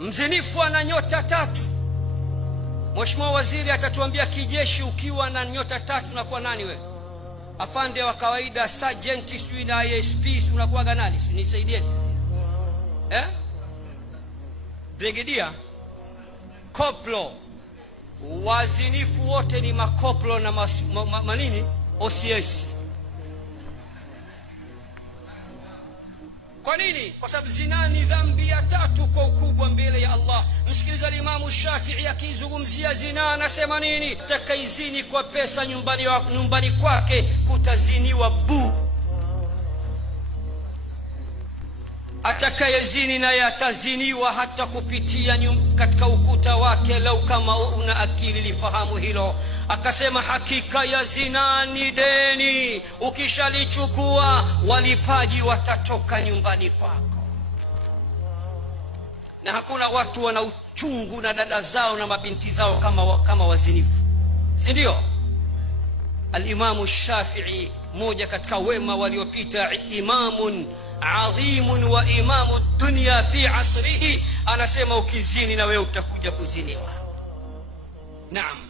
Mzinifu ana nyota 3. Mheshimiwa Waziri atatuambia kijeshi, ukiwa na nyota 3 unakuwa nani wewe? Afande wa kawaida, sergeant, sui na ISP, unakuwa nani? Nisaidie. Brigadier, koplo. Wazinifu wote ni makoplo na manini OCS. Kwa nini? Kwa sababu zina ni dhambi ya 3 kwa ukubwa mbele ya Allah. Msikiliza Imamu Shafi'i akizungumzia zina, anasema nini? Atakaizini kwa pesa nyumbani kwake kutaziniwa bu. Atakayezini na yataziniwa hata kupitia katika ukuta wake, lau kama una akili lifahamu hilo. Akasema hakika ya zina ni deni, ukishalichukua walipaji watatoka nyumbani kwako. Na hakuna watu wana uchungu na dada zao na mabinti zao kama wazinifu, si ndio? Al-Imamu Shafi'i, moja katika wema waliopita, imamun adhimun wa imamu dunya fi asrihi, anasema ukizini na wewe utakuja kuziniwa. Naam.